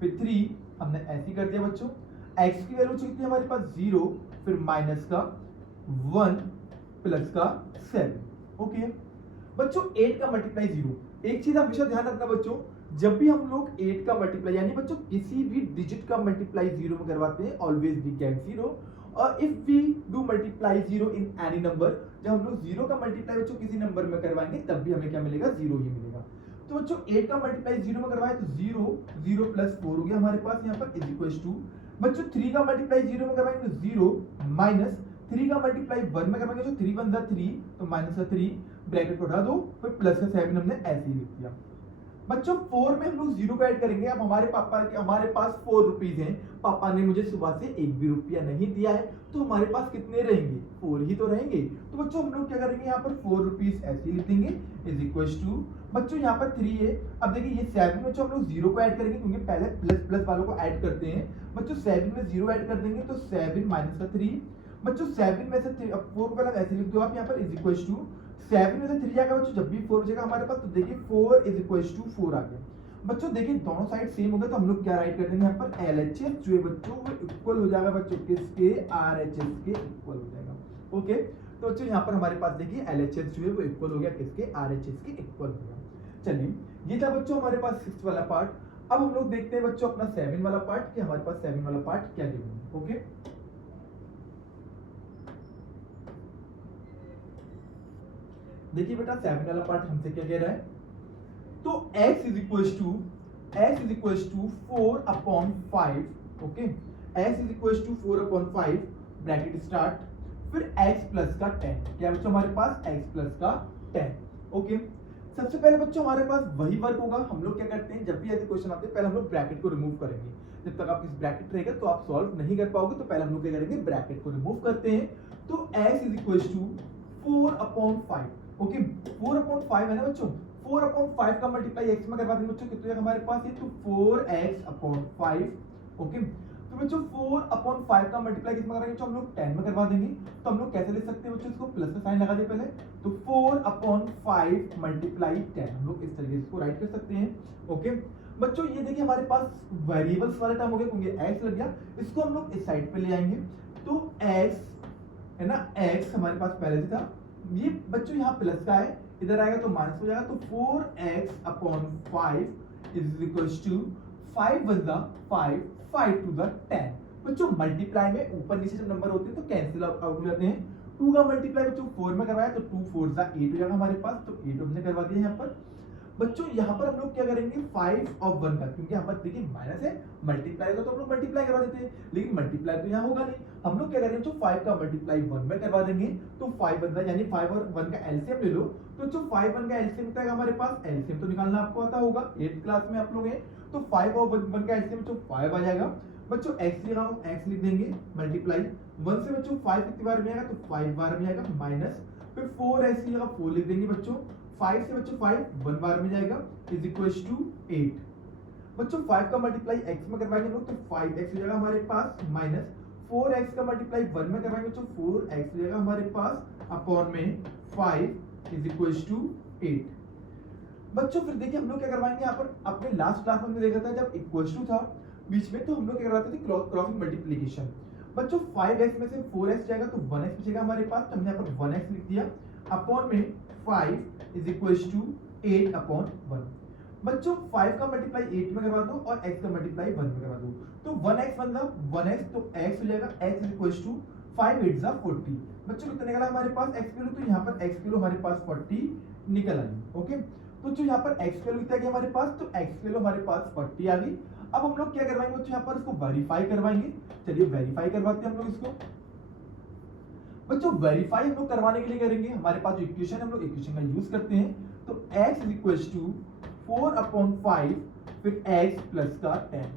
फिर 3 हमने ऐसे ही कर दिया बच्चों। x की वैल्यू कितनी हमारे पास 0 फिर माइनस का 1 प्लस का 7। ओके बच्चों 8 का मल्टीप्लाई 0, एक चीज हमेशा ध्यान रखना बच्चों, जब भी हम लोग 8 का मल्टीप्लाई यानी बच्चों किसी भी डिजिट का मल्टीप्लाई 0 में करवाते हैं, ऑलवेज वी गेट 0, और if we do multiply 0 in any number, जब हम लोग 0 का मल्टीप्लाई बच्चों किसी नंबर में करवाएंगे तब भी हमें क्या मिलेगा, 0 ही मिलेगा। तो बच्चों 8 का मल्टीप्लाई 0 में करवाए तो 0 0 प्लस 4 हो गया हमारे पास यहाँ पर इज इक्वल टू, बच्चों 3 का मल्टीप्लाई 0 में करवाएंगे तो 0 माइनस 3 का मल्टीप्लाई 1 में करवाएंगे तो 3 1 3 तो माइनस का 3 ब्रैकेट को उठा दो, फिर प्लस का 7 हमने ऐसे ही लिख दिया। बच्चों 4 में हम लोग 0 को ऐड करेंगे। अब हमारे पास 4 रुपीज हैं, पापा ने मुझे सुबह से एक भी रुपया नहीं दिया है, तो हमारे पास कितने रहेंगे, 4 ही तो रहेंगे। तो बच्चों हम लोग क्या करेंगे, यहाँ पर 4 रुपीज ऐसे ही लिख देंगे इज इक्वल टू, बच्चों यहाँ पर 3 है। अब देखिए ये 7 बच्चों हम लोग 0 को ऐड करेंगे, क्योंकि पहले प्लस प्लस वालों को ऐड करते हैं। बच्चों 7 में 0 ऐड कर देंगे तो 7 माइनस का 3, बच्चों 7 में से 4 को पहले ऐसे लिख दो आप यहाँ पर इज इक्वल टू, 7 में से 3 जाएगा बच्चों, जब भी 4 बचेगा हमारे पास, तो देखिए 4 इज इक्वल टू 4 आ गया। बच्चों देखिए दोनों साइड सेम हो गए, तो हम लोग क्या राइट कर देंगे यहाँ पर, LHS जो है बच्चों वो इक्वल हो जाएगा बच्चों किसके, RHS के इक्वल हो जाएगा। ओके तो बच्चों यहाँ पर हमारे पास देखिए LHS जो है वो इक्वल हो गया किसके, RHS के इक्वल हो गया। चलिए ये था बच्चों हमारे पास 6 वाला पार्ट। अब हम लोग देखते हैं बच्चों अपना 7 वाला पार्ट, कि हमारे पास 7 वाला पार्ट क्या गिवन है। ओके देखिए बेटा 7 वाला पार्ट हमसे क्या कह रहा है, तो x is equal to 4/5, okay x is equal to 4/5 bracket start, फिर x प्लस का 10, क्या बच्चों हमारे पास x प्लस का 10। ओके सबसे पहले बच्चों हमारे पास वही वर्क होगा, हम लोग क्या करते हैं जब भी ऐसे क्वेश्चन आते हैं पहले हम लोग ब्रैकेट को रिमूव करेंगे। जब तक आप इस ब्रैकेट रहेगा तो आप सॉल्व नहीं कर पाओगे, तो पहले हम लोग क्या करेंगे, ब्रैकेट को रिमूव करते हैं। तो x is equal to 4/5, okay 4/5 है ना बच्चों, 4/5 का मल्टीप्लाई x में करवा देंगे बच्चों, कितना हमारे पास ये, तो 4x/5। ओके तो बच्चों 4/5 का मल्टीप्लाई किस में करेंगे बच्चों, हम लोग 10 में करवा देंगे। तो हम लोग कैसे लिख सकते हैं बच्चों, इसको प्लस का साइन लगा दे पहले, तो 4/5 मल्टीप्लाई 10 हम लोग इस तरीके से इसको राइट कर सकते हैं। ओके बच्चों ये देखिए हमारे पास वेरिएबल्स वाला टर्म हो गया, क्योंकि x लग गया, इसको हम लोग इस साइड पे ले आएंगे। तो x है ना, x हमारे पास पहले से था, ये बच्चों यहाँ प्लस का है, इधर आएगा तो माइनस हो जाएगा, तो 4x/5 is equal to 5 1 5 5 to the 10। बच्चों मल्टीप्लाई में ऊपर नीचे जब नंबर होते हैं तो कैंसिल आउट हो जाते हैं। 2 का मल्टीप्लाई बच्चों 4 में करवाया तो 2 4 8 हो जाएगा हमारे पास, तो 8 हमने करवा दिया यहाँ पर। बच्चों यहाँ पर हम लोग क्या करेंगे, 5 और 1 का, क्योंकि यहाँ पर देखिए माइनस है, मल्टीप्लाई का तो हम लोग मल्टीप्लाई करवा देते हैं, लेकिन मल्टीप्लाई तो यहाँ होगा नहीं, हम लोग क्या करेंगे तो 5 का मल्टीप्लाई 1 में करवा देंगे। तो 5 1 यानी 5 और 1 का एलसीएम ले लो, तो जो 5 1 का एलसीएम कितना है हमारे पास, एलसीएम तो निकालना आपको आता होगा, 8th क्लास में आप लोग हैं, तो 5 और 1 का एलसीएम बच्चों 5 आ जाएगा। बच्चों x लिखा हो x लिख देंगे, मल्टीप्लाई 1 से बच्चों 5 कितनी बार में आएगा, तो 5 बार में आएगा, माइनस फिर 4x लिखा 4 लिख देंगे बच्चों, 5 से बच्चों 5 1 बार में जाएगा इज इक्वल टू 8। बच्चों 5 का मल्टीप्लाई x में करवाएंगे लोग, तो 5x हो जाएगा हमारे पास, माइनस 4x का मल्टीप्लाई 1 में करवाएंगे तो 4x हो जाएगा हमारे पास अपॉन में 5 इज इक्वल्स टू 8। बच्चों फिर देखिए हम लोग क्या करवाएंगे यहाँ पर, अपने लास्ट क्लास में हमने देखा था जब इक्वल्स टू था बीच में, तो हम लोग क्या करवाते थे क्रॉसिंग मल्टीप्लिकेशन। बच्चों 5x में से 4x जाएगा तो 1x बचेगा हमारे पास, तो हमने यहाँ पर 1x लिख दिया अपॉन में 5 इज इक्वल्स टू 8 अपॉन 1। बच्चों 5 का मल्टीप्लाई 8 में करवा दो और x का मल्टीप्लाई 1 में करवा दो, तो 1x बन रहा 1x, तो x हो जाएगा x इज इक्वल्स टू 5 8 जा 40। बच्चों कितना निकला हमारे पास x किलो, तो यहाँ पर x किलो हमारे पास 40 निकल आई। ओके, तो जो यहाँ पर x किलो कितना गया हमारे पास, तो x किलो हमारे पास 40 आ गई। अब हम लोग क्या करवाएंगे बच्चों, यहाँ पर इसको वेरीफाई करवाएंगे। चलिए वेरीफाई करवाते हैं हम लोग इसको। बच्चों वेरीफाई हम लोग करवाने के लिए करेंगे, हमारे पास जो इक्वेशन है हम लोग इक्वेशन का यूज करते हैं, तो x is equals to 4 upon 5 फिर x प्लस का 10।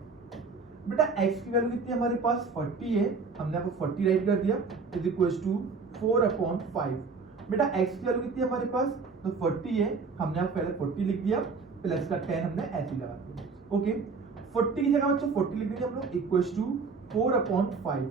बेटा x की वैल्यू कितनी है हमारे पास 40 है, हमने यहाँ पर 40 राइट कर दिया इज इक्वल्स टू 4 अपॉन 5। बेटा x की वैल्यू कितनी है हमारे पास, तो 40 है, हमने यहाँ पहले 40 लिख दिया प्लस का 10 हमने ऐसे लगा दिया। ओके, 40 की जगह बच्चों 40 लिख देंगे हम लोग इक्वल्स टू 4 अपॉन 5।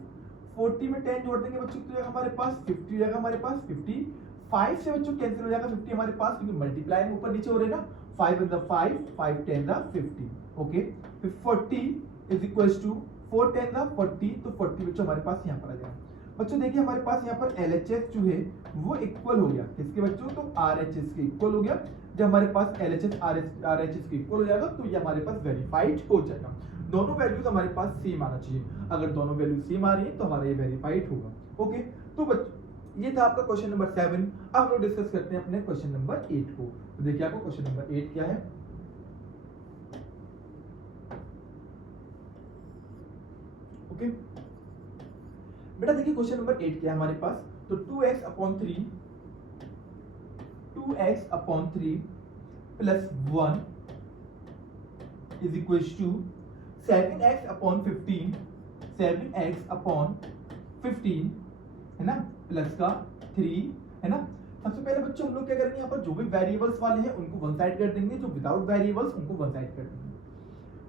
40 में 10 जोड़ देंगे बच्चों कितनी जगह हमारे पास 50 जगह हमारे पास 50। 5 से बच्चों कैंसिल हो जाएगा 50 हमारे पास, क्योंकि मल्टीप्लाई में ऊपर नीचे हो रहे ना, 5 इन द 5 5 10 द 50। ओके, फिर 40 इज इक्वल्स टू 4 10 द 40, तो 40 बच्चों हमारे पास यहाँ पर आ जाएगा। बच्चों देखिए हमारे पास यहाँ पर LHS जो है वो इक्वल हो गया किसके बच्चों, तो RHS के इक्वल हो गया। जब हमारे पास LHS RHS के इक्वल हो जाएगा तो ये हमारे पास वेरीफाइड हो जाएगा। दोनों वैल्यूज हमारे पास सेम आना चाहिए, अगर दोनों वैल्यू सेम आ रही है तो हमारा ये वेरीफाइड होगा। ओके, तो बच्चों ये था आपका क्वेश्चन नंबर 7। अब हम लोग डिस्कस करते हैं अपने क्वेश्चन नंबर 8 को। तो देखिए आपको क्वेश्चन नंबर 8 क्या है। ओके बेटा देखिए क्वेश्चन नंबर 8 क्या है हमारे पास, तो 2x upon 3 plus 1 is equals to 7x upon 15 है ना, प्लस का 3 है ना। सबसे पहले बच्चों हम लोग क्या करेंगे, यहाँ पर जो भी वेरिएबल्स वाले हैं उनको वन साइड कर देंगे, जो विदाउट वेरिएबल्स उनको वन साइड कर देंगे।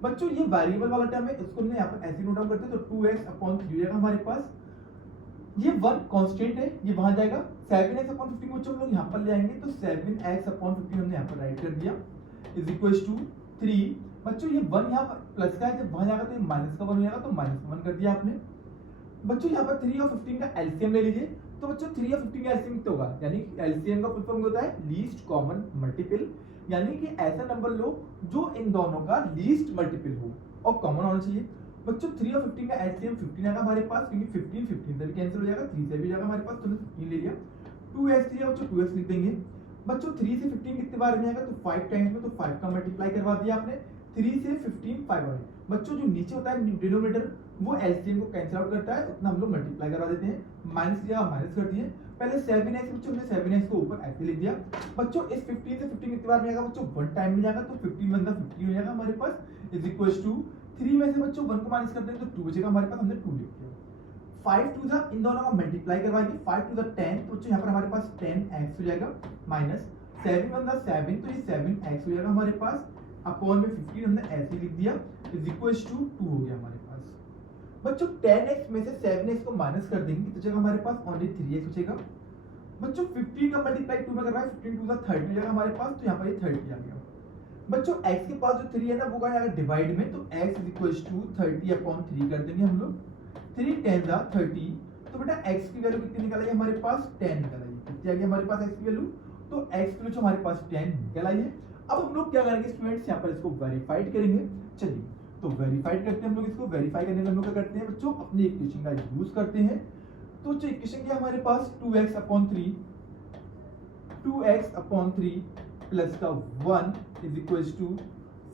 बच्चों ये वेरिएबल वाला टर्म है, इसको हमने यहाँ पर ऐसे नोट डाउन करते हैं, तो 2x अपॉन 3 जाएगा हमारे पास, ये 1 कांस्टेंट है ये वहां जाएगा। 7x अपॉन 15 बच्चों हम लोग यहाँ पर ले आएंगे, तो 7x अपॉन 15 हमने यहाँ पर राइट कर दिया इज इक्वल्स टू 3। बच्चों ये 1 यहाँ पर प्लस का है, जब वहां जाएगा तो ये माइनस का 1 हो जाएगा, तो माइनस का 1 कर दिया आपने। बच्चों यहाँ पर 3 और 15 का एलसीएम ले लीजिए, तो बच्चों 3 और 15 का एलसीएम कितना होगा, यानी एलसीएम का फुल फॉर्म होता है लीस्ट कॉमन मल्टीपल, यानी कि ऐसा नंबर लो जो इन दोनों का लीस्ट मल्टीपल हो और कॉमन होना चाहिए। बच्चों 3 और 15 का एलसीएम 15 आएगा हमारे पास, क्योंकि 15 से भी कैंसिल हो जाएगा, 3 से भी जाएगा हमारे पास, तो 15 ले लिया। 2x लिया बच्चों 2x लिख देंगे। बच्चों 3 से 15 कितने बार में आएगा, तो 5 टाइम्स में, तो 5 का मल्टीप्लाई करवा दिया आपने। 3 से 15 5 बार। बच्चों जो नीचे होता है डिनोमिनेटर वो एलसीएम को कैंसिल आउट करता है, उतना हम लोग मल्टीप्लाई करवा देते हैं, माइनस लिया माइनस कर दिए। पहले 7x बच्चों हमने 7x को ऊपर ऐसे लिख दिया। बच्चों इस 15 से 15 कितने बार में आएगा बच्चों, 1 टाइम में जाएगा, तो 15 बंदा 50 हो जाएगा हमारे पास इज इक्वल्स टू 3 में से बच्चों 1 को माइनस करते हैं तो 2 बचेगा हमारे पास, हमने 2 लिख दिया। 5 टू द इन दोनों का मल्टीप्लाई करवाएंगे, 5 टू द 10, तो बच्चों यहाँ पर हमारे पास 10x हो जाएगा, माइनस 7 बंदा 7, तो ये 7x हो जाएगा हमारे पास, अपॉन में 15 हमने ऐसे लिख दिया इज इक्वल्स टू 2 हो गया हमारे पास। बच्चों 10x में से 7x को माइनस कर देंगे तो बचेगा हमारे पास ओनली 3x बचेगा। बच्चों 15 का मल्टीप्लाई 2 में कर रहा है, 15 टू द 30 हो जाएगा हमारे पास, तो यहाँ पर ये 30 आ गया। बच्चों x के पास जो 3 है ना वो कहाँ जाएगा डिवाइड में, तो x is equals to 30 upon 3 कर देंगे हम लोग, 3 10 द 30, तो बेटा x की वैल्यू कितनी निकल आई हमारे पास 10 निकल आई। कितनी आ गई हमारे पास x की वैल्यू, तो x की वैल्यू हमारे पास 10 निकल आई है। अब हम लोग क्या करेंगे स्टूडेंट्स, यहाँ पर इसको वेरीफाइड करेंगे। चलिए तो वेरीफाइड करते हैं हम लोग इसको। वेरीफाई करने में हम लोग क्या करते हैं बच्चों, अपनी इक्वेशन का यूज करते हैं। तो जो इक्वेशन क्या हमारे पास 2x अपॉन 3 प्लस का 1 is equals to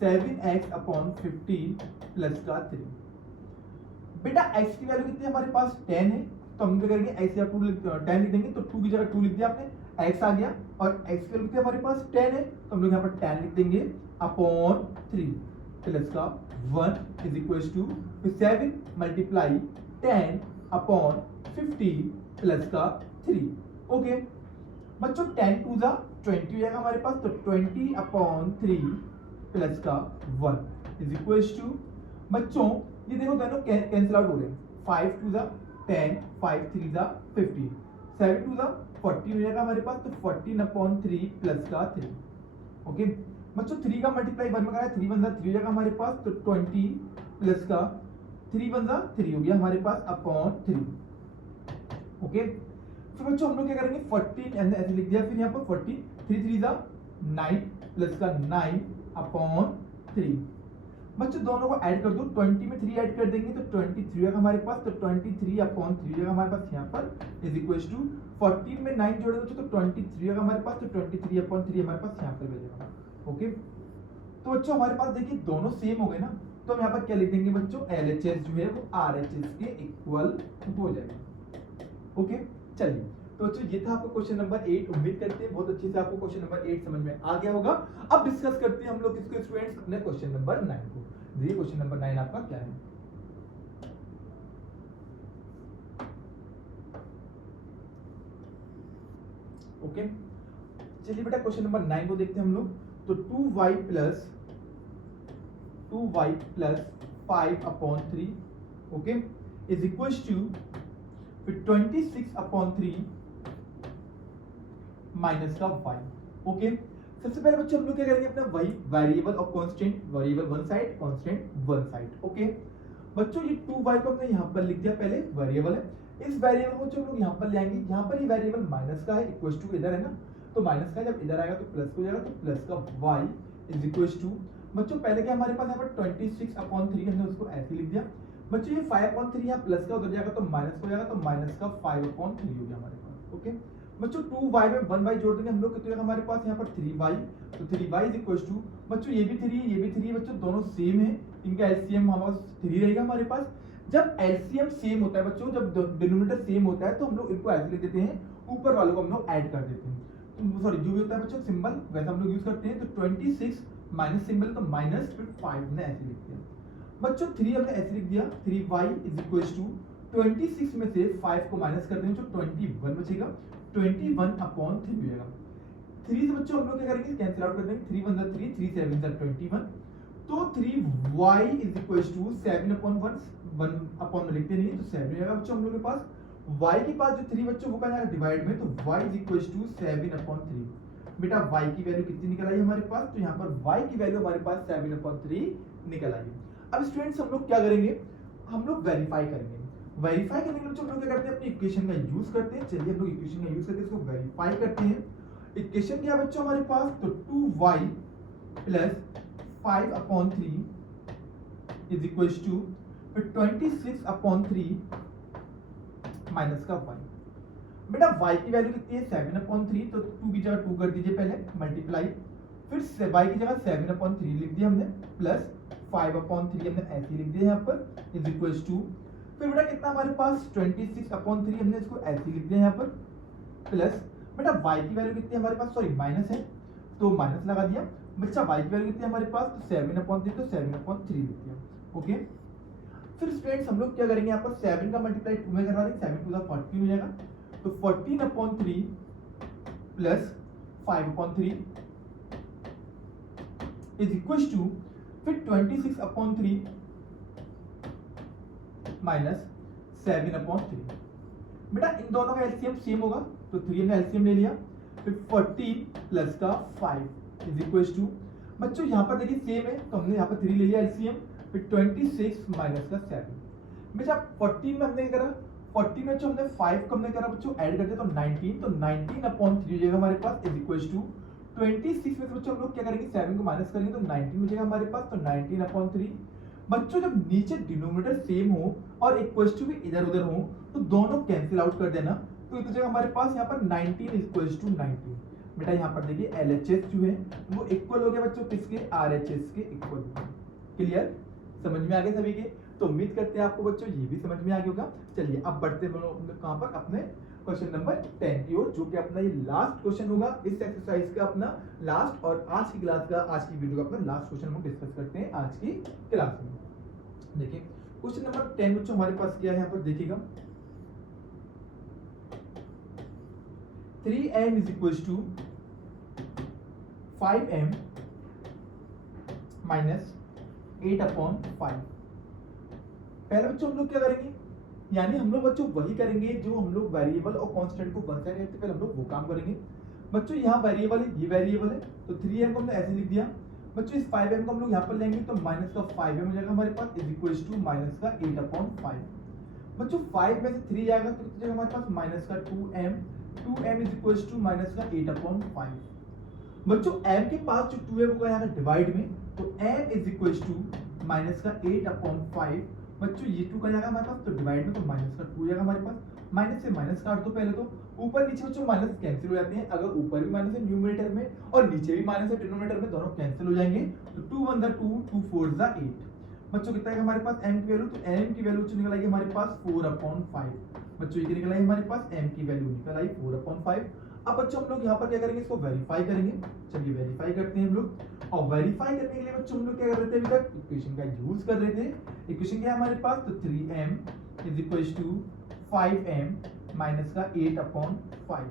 7x upon 15 plus का 3। बेटा x की वैल्यू कितनी है हमारे पास 10 है, तो हम क्या करेंगे x या 10 लिख देंगे, तो 2 की जगह 2 लिख दिया आपने, x आ गया, और x की वैल्यू कितनी हमारे पास 10 है, तो हम लोग यहाँ पर 10 लिख देंगे अपॉन 3 प्लस का 1 is equals to 7 multiply 10 upon 15 plus का 3। ओके बच्चों 10 टू द 20 हो जाएगा हमारे पास, तो 20 अपॉन 3 प्लस का 1 इज इक्वल्स टू, बच्चों ये देखो दोनों कैंसिल आउट हो रहे हैं, 5 टू द 10, 5 3 जा 15, 7 2 जा 14 हो जाएगा हमारे पास, तो 14/3 प्लस का 3। ओके बच्चों 3 का मल्टीप्लाई 1 में करा है, 3 1 जा 3 हो जाएगा हमारे पास, तो 20 प्लस का 3 1 जा 3 हो गया हमारे पास अपॉन 3। ओके फिर बच्चों हम लोग क्या करेंगे 14 ऐसे लिख दिया, फिर यहाँ पर 14 3 3 जा 9 प्लस का 9 अपॉन 3। बच्चों दोनों को ऐड कर दो, 20 में 3 ऐड कर देंगे तो 23 होगा हमारे पास, तो 23/3 होगा हमारे पास यहाँ पर इज इक्वल टू 14 में 9 जोड़े बच्चों तो 23 होगा हमारे पास, तो 23/3 हमारे पास यहाँ पर बचेगा। ओके तो बच्चों हमारे पास देखिए दोनों सेम हो गए ना, तो हम यहाँ पर क्या लिख देंगे बच्चों LHS जो है वो RHS के इक्वल हो जाएगा। ओके चलिए तो बच्चों ये था आपका क्वेश्चन नंबर 8। उम्मीद करते हैं बहुत अच्छे से आपको क्वेश्चन नंबर 8 समझ में आ गया होगा। अब डिस्कस करते हैं हम लोग इसको स्टूडेंट्स अपने क्वेश्चन नंबर 9 को। देखिए क्वेश्चन नंबर 9 आपका क्या है। ओके चलिए बेटा क्वेश्चन नंबर 9 को देखते हैं हम लोग। तो 2y plus 5/3 okay is equal to फिर 26/3 माइनस का y। ओके सबसे पहले बच्चों हम लोग क्या करेंगे अपना वही वेरिएबल और constant, variable one side constant one side. Okay बच्चों ये 2y को हमने यहाँ पर लिख दिया, पहले वेरिएबल है, इस वेरिएबल को हम लोग यहाँ पर ले आएंगे, यहाँ पर ये वेरिएबल माइनस का है इक्वल टू इधर है ना, तो माइनस का जब इधर आएगा तो प्लस हो जाएगा, तो प्लस का y इज इक्वल टू बच्चों पहले क्या हमारे पास यहाँ पर 26/3 हमने उसको ऐसे लिख दिया। बच्चों ये 5/3 यहाँ प्लस का उधर जाएगा तो माइनस हो जाएगा, तो माइनस का 5/3 हो गया हमारे पास। ओके बच्चों 2y में 1y जोड़ देंगे हम लोग, कितना हमारे पास यहाँ पर 3y, तो 3y इज इक्वल टू बच्चों ये भी 3 है ये भी 3 है बच्चों, दोनों सेम है, इनका एलसीएम हमारे पास 3 रहेगा हमारे पास। जब एलसीएम सेम होता है बच्चों, जब डिनोमिनेटर सेम होता है तो हम लोग इनको ऐसे लिख देते हैं, ऊपर वालों को हम लोग ऐड कर देते हैं, तो सॉरी जो भी होता है बच्चों सिंबल वैसा हम लोग यूज करते हैं। तो 26 माइनस सिंबल तो माइनस फिर 5 ने ऐसे लिख दिया बच्चों, 3 हमने ऐसे लिख दिया, 3y इज इक्वल टू 26 में से 5 को माइनस कर देंगे तो 21 बचेगा, 21/3 हो जाएगा। 3 से बच्चों हम लोग क्या करेंगे कैंसिल आउट कर देंगे, 3 1 3 3 7 21, तो 3y is equal to 7/1 1 upon में लिखते नहीं तो 7 हो जाएगा बच्चों हम लोग के पास। y के पास जो 3 बच्चों वो का जाएगा डिवाइड में, तो y इज इक्वल टू 7/3। बेटा y की वैल्यू कितनी निकल आई हमारे पास, तो यहाँ पर y की वैल्यू हमारे पास 7/3 निकल आई। अब स्टूडेंट्स हम लोग क्या करेंगे, हम लोग वेरीफाई करेंगे। वेरीफाई करने के लिए हम लोग क्या करते हैं अपनी इक्वेशन का यूज करते हैं। चलिए हम लोग इक्वेशन का यूज करके इसको वेरीफाई करते हैं। इक्वेशन क्या है बच्चों हमारे पास, तो 2y plus 5/3 is equal to फिर 26/3 माइनस का 1। बेटा y की वैल्यू कितनी है 7/3, तो 2 की जगह 2 कर दीजिए पहले मल्टीप्लाई, फिर y की जगह 7/3 लिख दिया हमने, प्लस 5/3 हमने ऐसे लिख दिया यहाँ पर इज इक्वल टू फिर बेटा कितना हमारे पास 26/3 हमने इसको ऐसे लिख दिया यहाँ पर, प्लस बेटा y की वैल्यू कितनी है हमारे पास, सॉरी माइनस है तो माइनस लगा दिया। बच्चा y की वैल्यू कितनी है हमारे पास, तो 7/3 तो 7/3 लिख दिया। ओके फिर स्टूडेंट्स हम लोग क्या करेंगे यहाँ पर 7 का मल्टीप्लाई 2 में करवा देंगे, 7 2 14 हो जाएगा, तो 14/3 प्लस 5/3 इज इक्वल टू फिर 26/3 माइनस 7/3। बेटा इन दोनों का एलसीएम सेम होगा, तो 3 ने एलसीएम ले लिया, फिर 14 प्लस का 5 इज इक्वल टू बच्चों यहाँ पर देखिए सेम है तो हमने यहाँ पर 3 ले लिया एलसीएम, फिर 26 माइनस का 7। बेटा 14 में हमने क्या करा, 14 में जो हमने 5 को हमने करा बच्चों ऐड करते तो 19, तो 19/3 हो जाएगा हमारे पास इज इक्वल टू 26 में से बच्चों हम लोग क्या करेंगे 7 को माइनस करेंगे तो 19 हो जाएगा हमारे पास, तो 19/3। बच्चों जब नीचे डिनोमिनेटर सेम हो और इक्वल टू भी इधर उधर हो तो दोनों कैंसिल आउट कर देना, तो इस जगह हमारे पास यहाँ पर 19 इक्वल टू 19। बेटा यहाँ पर देखिए LHS जो है वो इक्वल हो गया बच्चों किसके, RHS के इक्वल हो गया। क्लियर, समझ में आ गया सभी के, तो उम्मीद करते हैं आपको बच्चों ये भी समझ में आ गया होगा। चलिए अब बढ़ते हैं कहां पर, अपने क्वेश्चन नंबर 10 की ओर, जो कि अपना ये लास्ट क्वेश्चन होगा इस एक्सरसाइज का, अपना लास्ट और आज की क्लास का, आज की वीडियो का अपना लास्ट क्वेश्चन हम डिस्कस करते हैं आज की क्लास में। देखिए क्वेश्चन नंबर 10 बच्चों हमारे पास क्या है यहाँ पर देखिएगा, 3m is equal to 5m minus 8/5। पहले बच्चों हम लोग क्या करेंगे यानी हम लोग बच्चों वही करेंगे जो हम लोग वेरिएबल और कांस्टेंट को वन साइड रहते पहले हम लोग वो काम करेंगे। बच्चों यहाँ वेरिएबल है, ये वेरिएबल है, तो 3m को हमने ऐसे लिख दिया। बच्चों इस 5m को हम लोग यहाँ पर लेंगे तो माइनस का 5m हो जाएगा हमारे पास इज इक्वल्स टू माइनस का 8/5। बच्चों 5 में से 3 जाएगा तो कितना जाएगा हमारे पास माइनस का 2m is equals to minus का 8/5। बच्चों m के पास जो 2 है वो आएगा डिवाइड में, तो m is equals to minus का 8/5। बच्चों ये 2 का जाएगा हमारे पास तो डिवाइड में, तो माइनस का 2 जाएगा हमारे पास। माइनस से माइनस काट दो पहले, तो ऊपर नीचे बच्चों माइनस कैंसिल हो जाते हैं। अगर ऊपर भी माइनस है न्यूमरेटर में और नीचे भी माइनस है डिनोमिनेटर में, दोनों कैंसिल हो जाएंगे। तो 2 1 2 2 4 8। बच्चों कितना है हमारे पास m की वैल्यू, तो m की वैल्यू निकल आई हमारे पास 4/5। बच्चों ये निकल आई हमारे पास m की वैल्यू निकल आई 4/5। अब बच्चों हम लोग यहाँ पर क्या करेंगे, इसको वेरीफाई करेंगे। चलिए वेरीफाई करते हैं हम लोग। और वेरीफाई करने के लिए बच्चों हम लोग क्या कर रहे थे, अभी तक इक्वेशन का यूज कर रहे थे। इक्वेशन क्या है हमारे पास, तो 3m is equals to 5m minus का 8/5।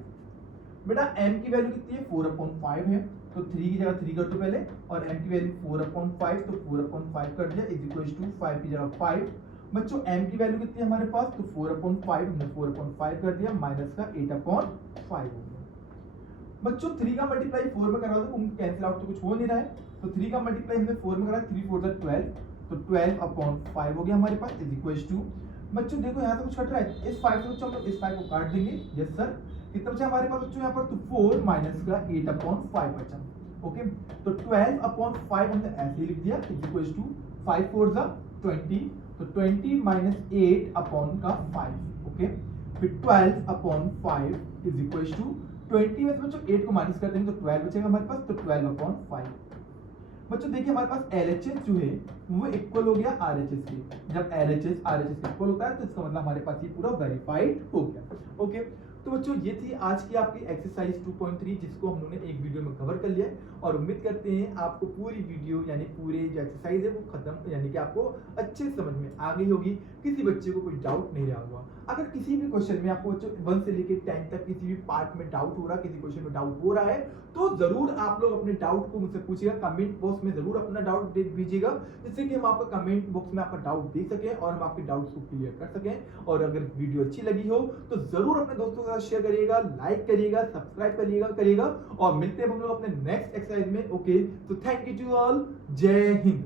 बेटा m की वैल्यू कितनी है, 4/5 है, तो 3 की जगह 3 कर दो पहले, और m की वैल्यू 4/5, तो 4/5 कर दिया इज इक्वल्स टू 5 की जगह 5। बच्चों m की वैल्यू कितनी है हमारे पास, तो 4/5, हमने 4/5 कर दिया माइनस का 8/5 हो गया। बच्चों 3 का मल्टीप्लाई 4 में करा दो, कैंसिल आउट तो कुछ हो नहीं रहा है, तो 3 का मल्टीप्लाई हमने 4 में करा, 3 4 12, तो 12/5 हो गया हमारे पास इज इक्वल्स टू। बच्चों देखो यहाँ से कुछ कट रहा है, इस 5 से बच्चों हम लोग इस 5 को काट देंगे। यस सर, कितना बचा हमारे पास बच्चों यहाँ पर, तो 4 माइनस का 8/5 बचा। ओके, तो 12/5 हमने ऐसे ही लिख दिया इज इक्वल्स टू 5 4 20, तो 20 माइनस 8/5। ओके, फिर 12/5 इज इक्वल्स टू 20 में से बच्चों 8 को माइनस कर देंगे तो 12 बचेगा हमारे पास, तो 12/5। बच्चों देखिए हमारे पास LHS जो है वो इक्वल हो गया RHS के। जब LHS RHS इक्वल होता है तो इसका मतलब हमारे पास ये पूरा वेरीफाइड हो गया। ओके, तो बच्चों ये थी आज की आपकी एक्सरसाइज 2.3 जिसको हम लोगों ने एक वीडियो में कवर कर लिया है, और उम्मीद करते हैं आपको पूरी वीडियो यानी पूरे जो एक्सरसाइज है वो खत्म यानी कि आपको अच्छे समझ में आ गई होगी, किसी बच्चे को कोई डाउट नहीं रहा होगा। अगर किसी भी क्वेश्चन में आपको बच्चों 1 से लेकर 10 तक किसी भी पार्ट में डाउट हो रहा है, किसी क्वेश्चन में डाउट हो रहा है, तो जरूर आप लोग अपने डाउट को मुझसे पूछिएगा, कमेंट बॉक्स में जरूर अपना डाउट दे दीजिएगा, जिससे कि हम आपका कमेंट बॉक्स में आपका डाउट देख सकें और हम आपके डाउट्स को क्लियर कर सकें। और अगर वीडियो अच्छी लगी हो तो जरूर अपने दोस्तों के साथ शेयर करिएगा, लाइक करिएगा, सब्सक्राइब करिएगा और मिलते हैं हम लोग अपने नेक्स्ट एक्सरसाइज में। ओके, तो थैंक यू टू ऑल, जय हिंद।